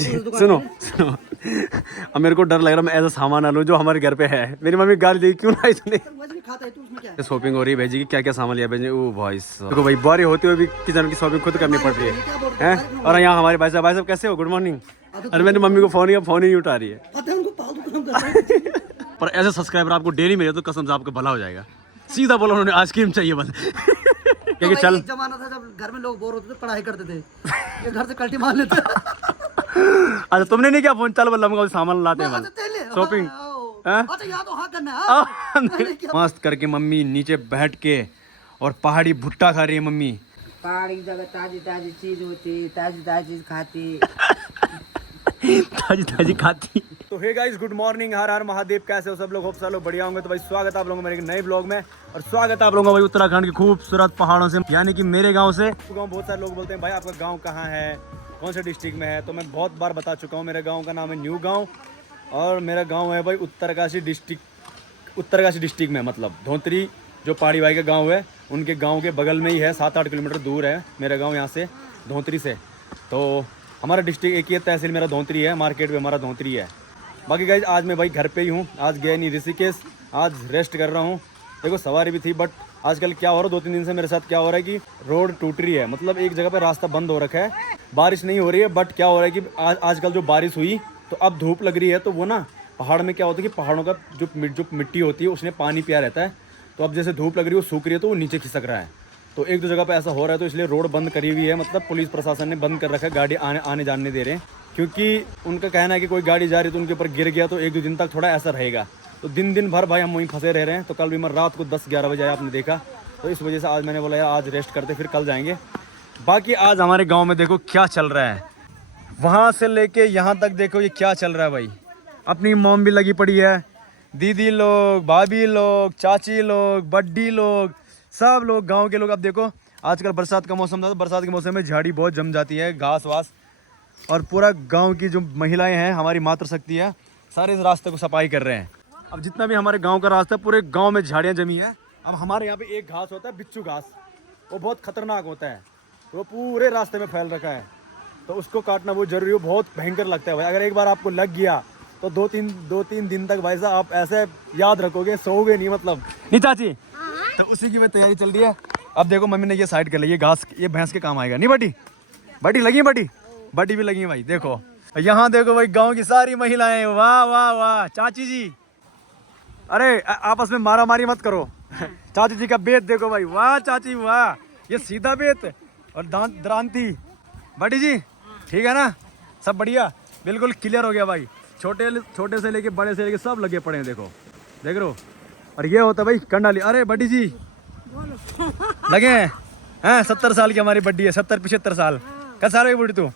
सुनो सुनो, अब मेरे को डर लग रहा है मैं ऐसा सामान आ लूँ जो हमारे घर पे है। मेरी मम्मी गाली देगी क्यों लाई तूने। शॉपिंग हो रही है भेजी की, क्या क्या सामान लिया भेजे। ओ भाई देखो भाई, बारी होते हुए भी किचन की शॉपिंग खुद करनी पड़ रही है हैं? और यहाँ हमारे भाई साहब कैसे हो, गुड मॉर्निंग। अरे मैंने मम्मी को फोन ही नहीं उठा रही है। पर ऐसे सब्सक्राइबर आपको डेली मिले तो कसम से आपका भला हो जाएगा। सीधा बोला उन्होंने आइसक्रीम चाहिए बस। क्योंकि चल एक जमाना था जब घर में लोग बोर होते थे, पढ़ाई करते थे, ये घर से कल्टी मार लेते। अच्छा तुमने नहीं क्या फोन, चल बोला सामान लाते हैं शॉपिंग। मस्त करके मम्मी नीचे बैठ के और पहाड़ी भुट्टा खा रही है मम्मी। पहाड़ी जगह ताजी ताजी चीज होती, ताजी ताजी खाती। ताजी ताजी खाती। तो हे गाइस, गुड मॉर्निंग, हर हर महादेव। कैसे हो सब लोग? होप सब लोग बढ़िया होंगे। तो भाई स्वागत है आप लोगों का मेरे एक नए ब्लॉग में, और स्वागत है आप लोगों का भाई उत्तराखंड के खूबसूरत पहाड़ों से, यानी कि मेरे गांव से। गांव बहुत सारे लोग बोलते हैं भाई आपका गांव कहाँ है, कौन से डिस्ट्रिक्ट में है। तो मैं बहुत बार बता चुका हूँ, मेरे गाँव का नाम है न्यू गाँव, और मेरा गाँव है भाई उत्तरकाशी डिस्ट्रिक्ट में, मतलब धोतरी जो पहाड़ी भाई का गाँव है उनके गाँव के बगल में ही है। 7-8 किलोमीटर दूर है मेरा गाँव यहाँ से, धोतरी से। तो हमारा डिस्ट्रिक्ट एक ही है, तहसील मेरा धोतरी है, मार्केट में हमारा धोतरी है। बाकी गाइज आज मैं भाई घर पे ही हूँ, आज गया नहीं ऋषिकेश, आज रेस्ट कर रहा हूँ। देखो सवारी भी थी, बट आजकल क्या हो रहा है, 2-3 दिन से मेरे साथ क्या हो रहा है कि रोड टूट रही है, मतलब एक जगह पे रास्ता बंद हो रखा है। बारिश नहीं हो रही है, बट क्या हो रहा है कि आजकल जो बारिश हुई तो अब धूप लग रही है, तो वो ना पहाड़ में क्या होता है कि पहाड़ों का जो मिट्टी होती है उसने पानी पिया रहता है। तो अब जैसे धूप लग रही है वो सूख रही है तो वो नीचे खिसक रहा है। तो एक दो जगह पे ऐसा हो रहा है, तो इसलिए रोड बंद करी हुई है, मतलब पुलिस प्रशासन ने बंद कर रखा है, गाड़ी आने जाने दे रहे हैं। क्योंकि उनका कहना है कि कोई गाड़ी जा रही है तो उनके ऊपर गिर गया तो 1-2 दिन तक थोड़ा ऐसा रहेगा। तो दिन भर भाई हम वहीं फंसे रह रहे हैं। तो कल भी मैं रात को 10-11 बजे आया, आपने देखा। तो इस वजह से आज मैंने बोला यार आज रेस्ट करते फिर कल जाएंगे। बाकी आज हमारे गाँव में देखो क्या चल रहा है, वहाँ से लेके यहाँ तक देखो ये क्या चल रहा है भाई। अपनी मॉम भी लगी पड़ी है, दीदी लोग, भाभी लोग, चाची लोग, बड्डी लोग, सब लोग गांव के लोग। अब देखो आजकल बरसात का मौसम था, तो बरसात के मौसम में झाड़ी बहुत जम जाती है, घास वास, और पूरा गांव की जो महिलाएं हैं, हमारी मातृशक्ति है, सारे इस रास्ते को सफाई कर रहे हैं। अब जितना भी हमारे गांव का रास्ता है, पूरे गांव में झाड़ियाँ जमी है। अब हमारे यहाँ पे एक घास होता है बिच्छू घास, वो बहुत खतरनाक होता है, तो वो पूरे रास्ते में फैल रखा है, तो उसको काटना बहुत जरूरी है, बहुत भयंकर लगता है भाई। अगर एक बार आपको लग गया तो 2-3 दिन तक भाई साहब आप ऐसे याद रखोगे, सोओगे नहीं, मतलब नहीं चाची। तो उसी की मैं तैयारी चल रही है। अब देखो मम्मी ने ये साइड कर ली, ये घास ये भैंस के काम आएगा। नहीं बटी लगी, बटी भी लगी है भाई। देखो यहाँ देखो भाई गांव की सारी महिलाएं, वाह वाह वाह। चाची जी अरे आपस में मारा मारी मत करो। चाची जी का बेत देखो भाई, वाह चाची वाह, ये सीधा बेत और द्रांति। बटी जी ठीक है ना, सब बढ़िया, बिल्कुल क्लियर हो गया भाई। छोटे से लेके बड़े से लेके सब लगे पड़े हैं, देखो देख रहे हो। और ये होता भाई कंडाली। अरे बड्डी जी लगे हैं 70 साल की हमारी बड्डी है, 70-75 साल। क्या साल है बुढ़ी तू?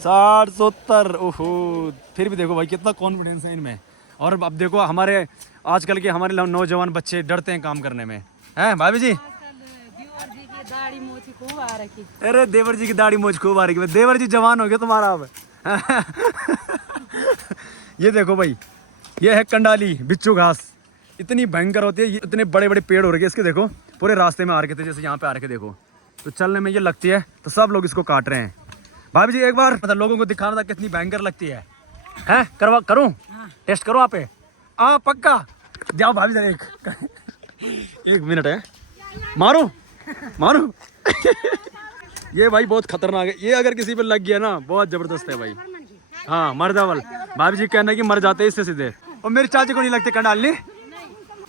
60-70। ओहो, फिर भी देखो भाई कितना कॉन्फिडेंस है इनमें। और अब देखो हमारे आजकल के हमारे नौजवान बच्चे डरते हैं काम करने में, हैं भाभी जी? अरे देवर जी की दाढ़ी मोछ खूब आ रही है, देवर जी जवान हो गया तुम्हारा अब। ये देखो भाई, ये है कंडाली बिच्छू घास, इतनी भयंकर होती है, ये इतने बड़े बड़े पेड़ हो रखे इसके, देखो पूरे रास्ते में आ रखे थे, जैसे यहाँ पे आ रखे देखो। तो चलने में ये लगती है, तो सब लोग इसको काट रहे हैं। भाभी जी एक बार मतलब लोगों को दिखाना था कितनी भयंकर लगती है, हैं? करूँ टेस्ट करो आप? पक्का जाओ भाभी जरा एक मिनट है, मारू ये भाई बहुत खतरनाक है, ये अगर किसी पे लग गया ना बहुत जबरदस्त है भाई। हाँ मर्दावल, भाभी जी कहना कि मर जाते इससे सीधे। और मेरी चाची को नहीं लगते कंडाली।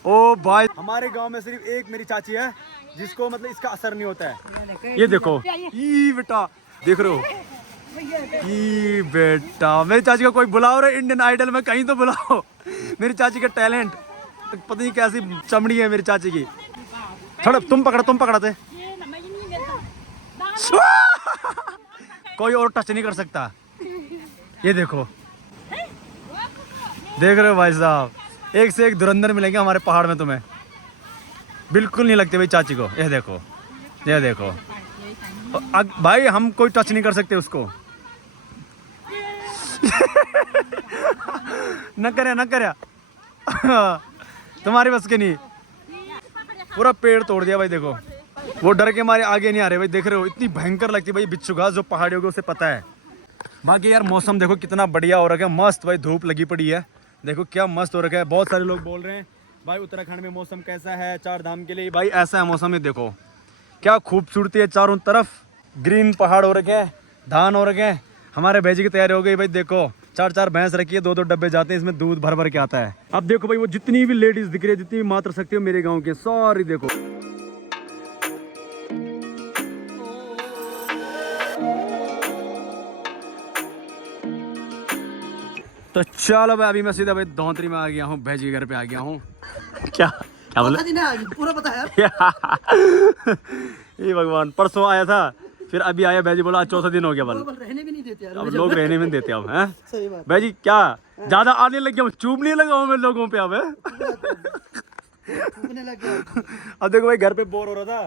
ओ भाई हमारे गांव में सिर्फ एक मेरी चाची है जिसको मतलब इसका असर नहीं होता है। ये देखो ई बेटा, देख रहे हो ई बेटा, मेरी चाची को कोई बुलाओ रे इंडियन आइडल में कहीं तो बुलाओ। मेरी चाची का टैलेंट पता नहीं कैसी चमड़ी है मेरी चाची की। थोड़ा तुम पकड़ाते कोई और टच नहीं कर सकता। ये देखो देख रहे हो भाई साहब, एक से एक धुरंधर मिलेंगे हमारे पहाड़ में, तुम्हें बिल्कुल नहीं लगते भाई चाची को। ये देखो भाई हम कोई टच नहीं कर सकते उसको। न करे तुम्हारी बस के नहीं, पूरा पेड़ तोड़ दिया भाई। देखो वो डर के मारे आगे नहीं आ रहे भाई, देख रहे हो इतनी भयंकर लगती है भाई बिच्छू घास, जो पहाड़ियों के उसे पता है। बाकी यार मौसम देखो कितना बढ़िया हो रखा है, मस्त भाई, धूप लगी पड़ी है, देखो क्या मस्त हो रखा है। बहुत सारे लोग बोल रहे हैं भाई उत्तराखंड में मौसम कैसा है चार धाम के लिए, भाई ऐसा है मौसम में, देखो क्या खूबसूरती है, चारों तरफ ग्रीन पहाड़ हो रखे हैं, धान हो रखे हैं। हमारे भेजी की तैयारी हो गई भाई, देखो 4-4 भैंस रखी है, 2-2 डब्बे जाते हैं इसमें, दूध भर भर के आता है। अब देखो भाई वो जितनी भी लेडीज दिख रही है, जितनी भी मात्र सकती हो मेरे गाँव के, सॉरी देखो। तो चलो भाई अभी मैं सीधा भाई धौंतरी में आ गया हूँ, भैजी के घर पे आ गया हूँ। क्या क्या बोला? पूरा पता है। ये भगवान, परसों आया था, फिर अभी आया भैजी, बोला आज चौथा दिन हो गया, बल रहने भी नहीं देते यार, अब लोग रहने में देते अब हैं। सही बात। भैजी क्या ज्यादा आने लग गया, चुभ नहीं लगा हूँ मैं लोगों पे अब। फूकने लग गया। अब देखो भाई घर पे बोर हो रहा था,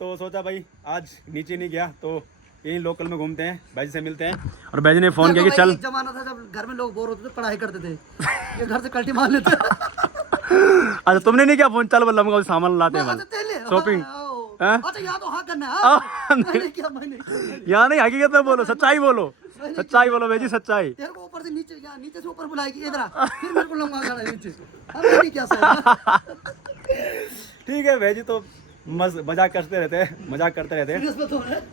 तो सोचा भाई आज नीचे नहीं गया तो यही लोकल में घूमते हैं, भाई से मिलते हैं। और भाई ने फोन किया कि चल। एक जमाना था जब घर में लोग बोर होते थे, पढ़ाई करते थे, ये घर से कल्टी मार लेते। अच्छा तुमने नहीं किया फोन, चल लमगा सामान लाते हैं शॉपिंग। अच्छा यहाँ तो हाँ करना है। मैंने किया। यहाँ नहीं, हकीकत में बोलो, सच्चाई बोलो, सच्चाई बोलो भैजी, सच्चाई। तेरे को ऊपर से नीचे, यहाँ नीचे से ऊपर बुलाएगी इधर आ, फिर मेरे को लंबा खड़ा है नीचे। अब मैं नहीं क्या सही। ठीक है भैजी तो मजाक करते रहते हैं, मजाक करते रहते हैं,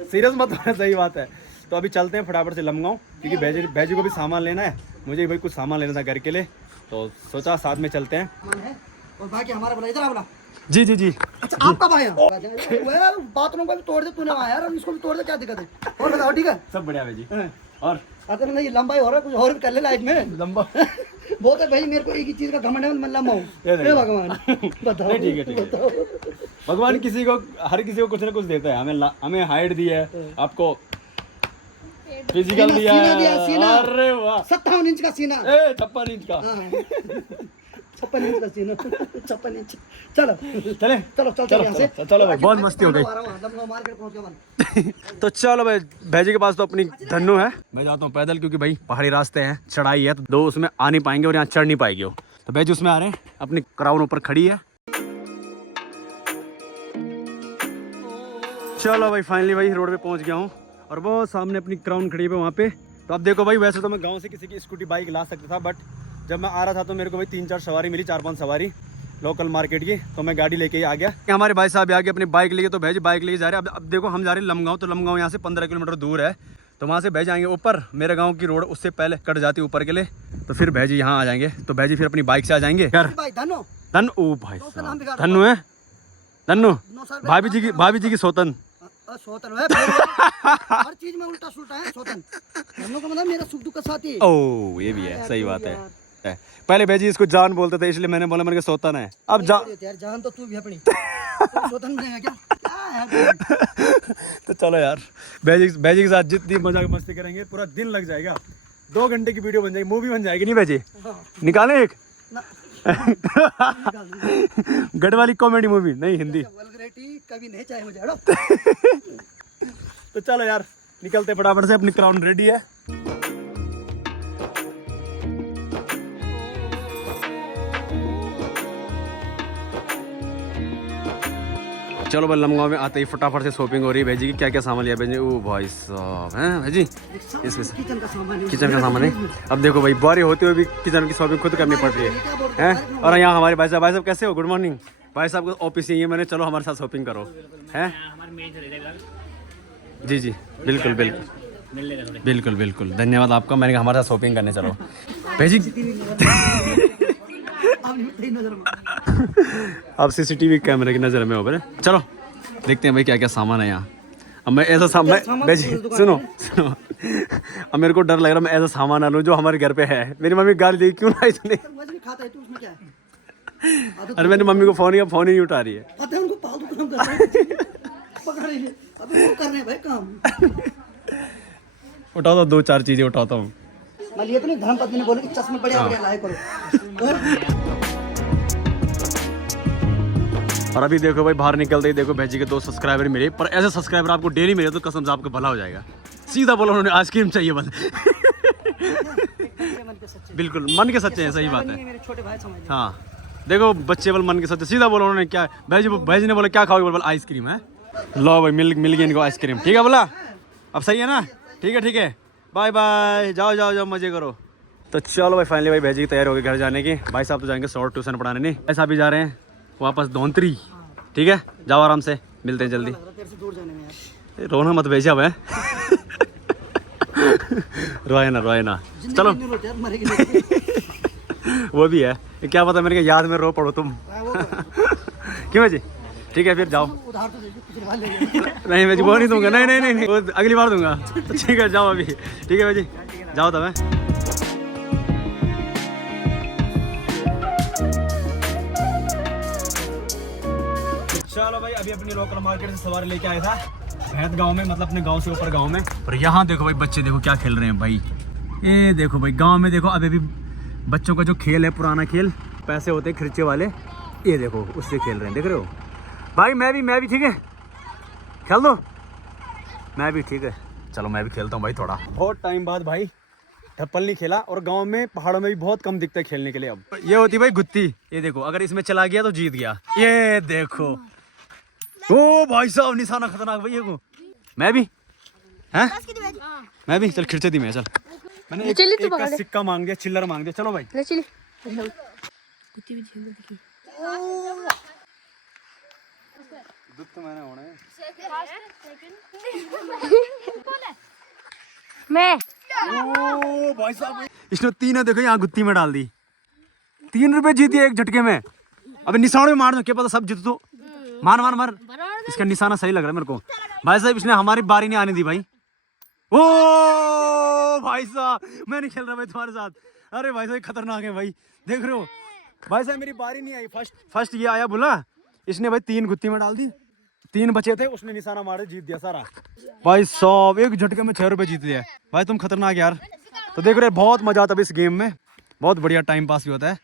सीरियस मत होना, सही बात है। तो अभी चलते हैं फटाफट से लमगांव, क्योंकि भैजी को भी सामान लेना है, मुझे भाई कुछ सामान लेना था घर के लिए, तो सोचा साथ में चलते हैं। और बाकी हमारा बोला इधर आ बोला। जी जी जी। अच्छा आपका भाई है? बाथरूम को भी तोड़ दे तूने वहाँ यार, और इसको भी तोड़ दे, क्या दिक्कत है? और बताओ ठीक है, सब बढ़िया भैजी। और अगर नहीं लंबाई हो रहा है, कुछ और भी कर ले लाइफ में लंबा बहुत है भाई, मेरे को एक ही चीज का घमंड है, मैं लंबा हूँ। हे भगवान बताओ। ठीक है ठीक है, भगवान किसी को, हर किसी को कुछ ना कुछ देता है, हमें हाइट दी है, आपको फिजिकल दिया है। सीना। अरे वाह, 57 इंच का सीना, 56 इंच का, 56 इंच का सीना, 56 इंच। चलो चले चलो चलो यहाँ से। चलो भाई, बहुत मस्ती हो गई। मार्केट पहुँच गया। तो चलो भाई, भैजी के पास तो अपनी धन्नू है, मैं जाता हूँ पैदल, क्योंकि भाई पहाड़ी रास्ते हैं, चढ़ाई है, तो दो उसमें आ नहीं पाएंगे और यहाँ चढ़ नहीं पाएगी वो, तो भैजी उसमें आ रहे हैं, अपनी क्राउन ऊपर खड़ी है। चलो भाई फाइनली भाई रोड पे पहुंच गया हूँ, और वो सामने अपनी क्राउन खड़ी है वहाँ पे। तो अब देखो भाई, वैसे तो मैं गाँव से किसी की स्कूटी बाइक ला सकता था, बट जब मैं आ रहा था तो मेरे को भाई 3-4 सवारी मिली, 4-5 सवारी लोकल मार्केट की, तो मैं गाड़ी लेके ही आ गया। हमारे भाई साहब आगे अपनी बाइक लेके, तो भैजी बाइक लेके जा रहे हैं। अब देखो हम जा रहे हैं लमगांव, तो लमगांव यहाँ से 15 किलोमीटर दूर है, तो वहाँ से भैज जाएंगे ऊपर, मेरे गांव की रोड उससे पहले कट जाती है ऊपर के लिए, तो फिर भैजी यहाँ आ जाएंगे, तो भैजी फिर अपनी बाइक से आ जाएंगे घर। धनु, ओ भाई धनु है, धनु भाभी जी की सोतन। सोतन है हर चीज में उल्टा सुल्टा है, सोतन हम लोग का मतलब मेरा सुख दुख का साथी। ओ ये भी है, सही बात है। पहले भैजी इसको जान बोलते थे, इसलिए मैंने बोला मेरे को सोतन है। अब यार जान तो तू भी अपनी सोतन बनेगा क्या? तो चलो यार, भैजी के साथ जितनी मजाक मस्ती करेंगे पूरा दिन लग जाएगा, 2 घंटे की वीडियो बन जाएगी, मूवी बन जाएगी। नहीं भैजी निकाले एक गढ़ वाली कॉमेडी मूवी, नहीं हिंदी कभी नहीं चाहे मुझे। तो चलो यार निकलते फटाफट से, अपनी क्राउन रेडी है। चलो भाई लमगांव में आते ही फटाफट से शॉपिंग हो रही है भैजी की। क्या क्या सामान लिया भैजी? ओ भाई साहब हैं भैजी, इसमें किचन का सामान है। अब देखो भाई बारी होते हुए भी किचन की शॉपिंग खुद करनी पड़ रही है। और यहाँ हमारे भाई साहब कैसे हो? Good morning. भाई साहब को ऑफिस ही है, मैंने चलो हमारे साथ शॉपिंग करो हैं। जी जी बिल्कुल बिल्कुल बिल्कुल बिल्कुल, धन्यवाद आपका। मैंने कहा हमारे साथ शॉपिंग करने चलो भैजी। अब सीसीटीवी कैमरे की नज़र में हो गए। चलो देखते हैं भाई क्या क्या सामान है यहाँ। अब मैं ऐसा सामान भैजी सुनो, अब मेरे को डर लग रहा है मैं ऐसा सामान आ लूँ जो हमारे घर पे है। मेरी मम्मी गाली दी, क्यों लाई तूने? अरे मैंने मम्मी को फोन ही नहीं उठा रही है। पता है उनको फालतू काम कर रहे हैं, पकड़ रही है, अबे वो कर रहे हैं भाई काम। उठाता हूँ 2-4 चीजें उठाता हूँ। मैं लिए तो नहीं, धर्मपत्नी ने बोला कि चश्मे बढ़िया बढ़िया लाए करो। और अभी देखो भाई बाहर निकलते ही देखो भैजी के 2 सब्सक्राइबर मिले, पर ऐसे सब्सक्राइबर आपको डेली मिले तो कसम से आपको भला हो जाएगा। सीधा बोलो उन्होंने आइसक्रीम चाहिए बस। बिल्कुल मन के सच्चे हैं, सही बात है। मेरे छोटे भाई समझ। हाँ देखो बच्चे बल मन के सच्चे, सीधा बोलो उन्होंने क्या। भैजी ने बोला क्या खाओगे? बोल आइसक्रीम है। लो भाई मिल गई इनको आइसक्रीम, ठीक है बोला, अब सही है ना, ठीक है, बाय बाय, जाओ मजे करो। तो चलो भाई फाइनली भाई भेजी तैयार हो गई घर जाने की। भाई साहब तो जाएंगे शॉर्ट ट्यूशन पढ़ाने, नहीं ऐसा भी जा रहे हैं वापस धोंतरी, ठीक है, जाओ आराम से, मिलते हैं जल्दी। तेरे से दूर जाने में यार। रोना मत भेजा भाई रोए ना चलो। नहीं रोते यार, मरेगी नहीं। वो भी है, क्या पता मेरे को याद में रो पड़ो तुम। हाँ, वो तो है। क्यों जी, ठीक है फिर जाओ। उधार तो देखिए पिछले बार ले गए। नहीं मैं जी वो नहीं दूंगा, नहीं वो अगली बार दूंगा। तो ठीक है जाओ अभी, ठीक है भाई जी, जाओ तब। चलो भाई अभी अपनी लोकल मार्केट से सवारी लेके आया था भैंत गांव में, मतलब अपने गांव से ऊपर गांव में। और यहाँ देखो भाई बच्चे देखो क्या खेल रहे हैं भाई, ये देखो भाई गांव में देखो अभी भी बच्चों का जो खेल है पुराना खेल, पैसे होते हैं खर्चे वाले, ये देखो उससे खेल रहे हैं, देख रहे हो भाई। मैं भी ठीक है, खेल दो, मैं भी ठीक है, चलो मैं भी खेलता हूँ भाई थोड़ा। बहुत टाइम बाद भाई ठप्पल नहीं खेला, और गांव में पहाड़ों में भी बहुत कम दिखता है खेलने के लिए। अब ये होती भाई गुत्ती, ये देखो अगर इसमें चला गया तो जीत गया, ये देखो। ओ भाई साहब निशाना खतरनाक भाई ये को। मैं भी हैं, मैं भी, चल खिरचे दी मैं, चल मैंने एक का सिक्का मांग दिया, चिल्लर मांग दिया, चलो भाई दूध तो मैंने होना है। मैं ओ भाई साहब इसने 3 देखो यहाँ गुत्ती में डाल दी, 3 रुपए जीती एक झटके में। अबे निशान में मार दो, क्या पता सब जीत तो। मार इसका निशाना सही लग रहा है मेरे को। भाई साहब इसने हमारी बारी नहीं आने दी भाई। ओ भाई साहब मैं नहीं खेल रहा भाई तुम्हारे साथ। अरे भाई साहब खतरनाक है भाई, देख रहे हो भाई साहब मेरी बारी नहीं आई, फर्स्ट ये आया बोला, इसने भाई 3 गुत्ती में डाल दी, 3 बचे थे, उसने निशाना मारे जीत दिया सारा। भाई साहब एक झटके में 6 रुपए जीत लिया भाई, तुम खतरनाक यार। तो देख रहे बहुत मजा आता है इस गेम में, बहुत बढ़िया टाइम पास भी होता है।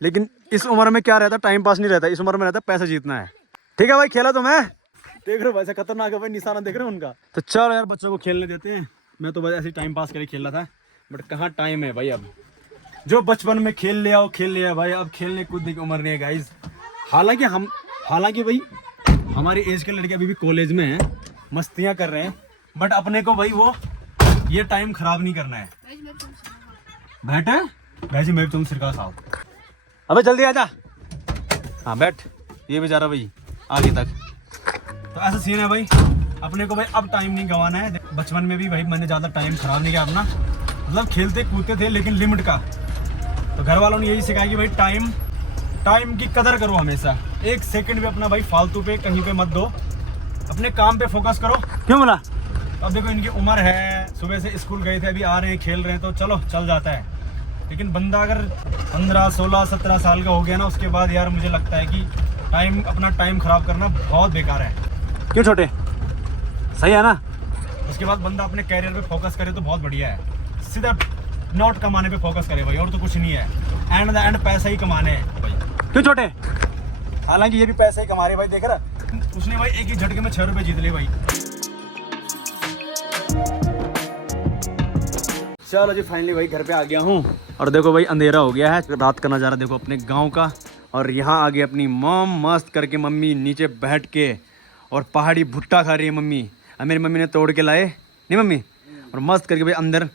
लेकिन इस उम्र में क्या रहता है, टाइम पास नहीं रहता, इस उम्र में रहता है पैसा जीतना है। ठीक है भाई खेला तो मैं, देख रहे हो वैसे खतरनाक है भाई, निशाना देख रहे हो उनका। तो चलो यार बच्चों को खेलने देते हैं, मैं तो बस ऐसे टाइम पास करके खेल रहा था, बट कहाँ टाइम है भाई। अब जो बचपन में खेल लिया भाई, अब खेलने कूदने की उम्र नहीं है गाइज। हालांकि भाई हमारी एज के लड़के अभी भी कॉलेज में हैं, मस्तियाँ कर रहे हैं, बट अपने को भाई वो ये टाइम खराब नहीं करना है। बैठे भाई मैं तुम सिरका साहब, अबे जल्दी आजा। हाँ बैठ, ये बेचारा भाई आगे तक। तो ऐसा सीन है भाई, अपने को भाई अब टाइम नहीं गंवाना है। बचपन में भी भाई मैंने ज़्यादा टाइम खराब नहीं किया अपना, मतलब खेलते कूदते थे लेकिन लिमिट का। तो घर वालों ने यही सिखाया कि भाई टाइम की कदर करो हमेशा, 1 सेकंड भी अपना भाई फालतू पे कहीं पे मत दो, अपने काम पे फोकस करो। क्यों बोला? अब देखो इनकी उम्र है, सुबह से स्कूल गए थे, अभी आ रहे हैं खेल रहे हैं, तो चलो चल जाता है। लेकिन बंदा अगर 15, 16, 17 साल का हो गया ना, उसके बाद यार मुझे लगता है कि अपना टाइम खराब करना बहुत बेकार है। क्यों छोटे, सही है ना? उसके बाद बंदा अपने कैरियर पे फोकस करे तो बहुत बढ़िया है। सीधा नोट कमाने पे फोकस करे भाई, और तो कुछ नहीं है। एंड द एंड पैसा ही कमाने हैं भाई। क्यों छोटे? हालांकि ये भी पैसा ही कमा रहे भाई, देख रहा उसने भाई एक ही झटके में 6 रुपए जीत लिए भाई। चलो जी फाइनली भाई घर पे आ गया हूँ, और देखो भाई अंधेरा हो गया है, रात का नज़ारा देखो अपने गांव का। और यहाँ आ गई अपनी मॉम मस्त करके, मम्मी नीचे बैठ के और पहाड़ी भुट्टा खा रही है मम्मी। अब मेरी मम्मी ने तोड़ के लाए, नहीं मम्मी, और मस्त करके भाई अंदर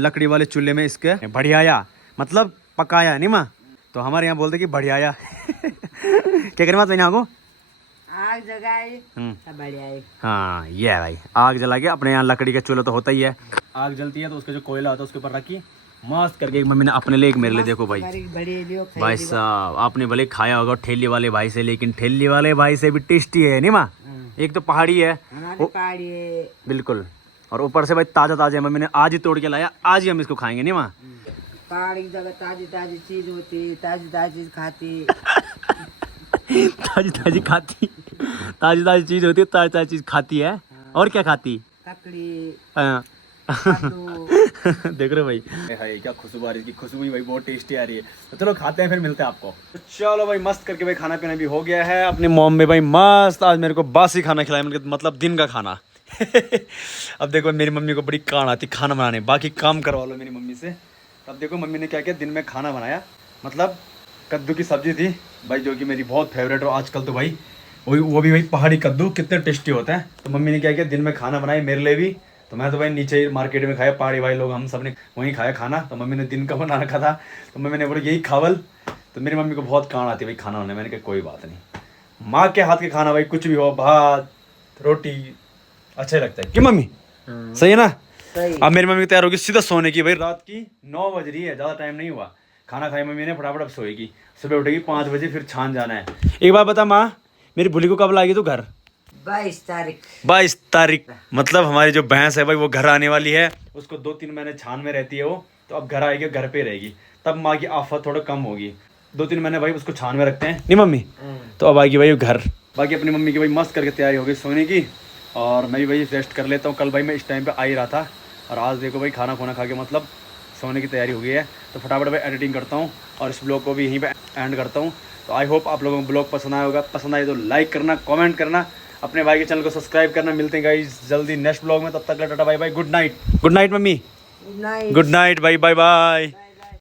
लकड़ी वाले चूल्हे में इसके बढ़ियाया, मतलब पकाया, नहीं माँ, तो हमारे यहाँ बोलते कि बढ़ियाया। क्या करें मैंने को आग जगाई सब बढ़िया है। हाँ ये है भाई, आग जला के, अपने यहाँ लकड़ी का चूल्हा तो होता ही है, आग जलती है तो उसका जो कोयला होता है उसके ऊपर रखी मस्त करके। एक मम्मी ने अपने लिए, एक मेरे लिए, देखो भाई भाई साहब आपने भले खाया होगा ठेली वाले भाई से, लेकिन ठेली वाले भाई से भी टेस्टी है, नहीं माँ? एक तो पहाड़ी है, पहाड़ी है बिल्कुल, और ऊपर से भाई ताजा ताजा मम्मी ने आज ही तोड़ के लाया, आज ही हम इसको खाएंगे, नहीं माँ? पहाड़ी की जगह ताजी ताजी चीज होती, ताजी ताजी खाती। ताजी ताजी खाती, ताजी ताजी चीज होती है, ताजी ताजी चीज खाती है। और क्या खाती? ककड़ी देख रहे हो भाई, हाय क्या खुशबू आ रही है, खुशबू भाई बहुत टेस्टी आ रही है। तो चलो खाते हैं, फिर मिलते हैं आपको। तो चलो भाई मस्त करके भाई खाना पीना भी हो गया है। अपनी मॉम में भाई मस्त आज मेरे को बासी खाना खिलाया, मतलब दिन का खाना। अब देखो मेरी मम्मी को बड़ी कान आती खाना बनाने, बाकी काम करवा लो मेरी मम्मी से। अब देखो मम्मी ने क्या किया, दिन में खाना बनाया, मतलब कद्दू की सब्जी थी भाई, जो कि मेरी बहुत फेवरेट हो। आजकल तो भाई वो भी भाई पहाड़ी कद्दू कितने टेस्टी होते हैं। तो मम्मी ने क्या किया, दिन में खाना बनाई मेरे लिए भी। तो मैं तो भाई नीचे ही मार्केट में खाया, पहाड़ी भाई लोग हम सब ने वहीं खाया खाना। तो मम्मी ने दिन का बना रखा था, तो मम्मी ने बोला यही खावल। तो मेरी मम्मी को बहुत कान आती है भाई खाना होने। मैंने कहा कोई बात नहीं, माँ के हाथ के खाना भाई कुछ भी हो, भात रोटी अच्छा ही लगता है कि मम्मी? सही है ना? सही। अब मेरी मम्मी तैयार होगी सीधा सोने की। भाई रात की 9 बज रही है, ज़्यादा टाइम नहीं हुआ। खाना खाई मम्मी ने, फटाफट अब सोएगी। सुबह उठेगी 5 बजे, फिर छान जाना है। एक बार बता माँ, मेरी बुली को कब लाएगी तू घर? 22 तारीख। 22 तारीख। मतलब हमारी जो भैंस है भाई वो घर आने वाली है। उसको 2-3 महीने छान में रहती है वो, तो अब घर आएगी, घर पे रहेगी। तब माँ की आफत थोड़ा कम होगी। 2-3 महीने भाई उसको छान में रखते हैं, नहीं मम्मी? तो अब आएगी भाई वो घर। बाकी अपनी मम्मी की भाई मस्त करके तैयारी हो गई सोने की, और मैं भी भाई रेस्ट कर लेता हूँ। कल भाई मैं इस टाइम पे आ ही रहा था, और आज देखो भाई खाना खोना खा के मतलब सोने की तैयारी हो गई है। तो फटाफट भाई एडिटिंग करता हूँ और इस ब्लॉग को भी यहीं पे एंड करता हूँ। तो आई होप आप लोगों को ब्लॉग पसंद आया होगा। पसंद आए तो लाइक करना, कमेंट करना, अपने भाई के चैनल को सब्सक्राइब करना। मिलते हैं गाइस जल्दी नेक्स्ट ब्लॉग में, तब तक tata bye bye, good night. Good night mummy, good night. Good night भाई, बाय बाय।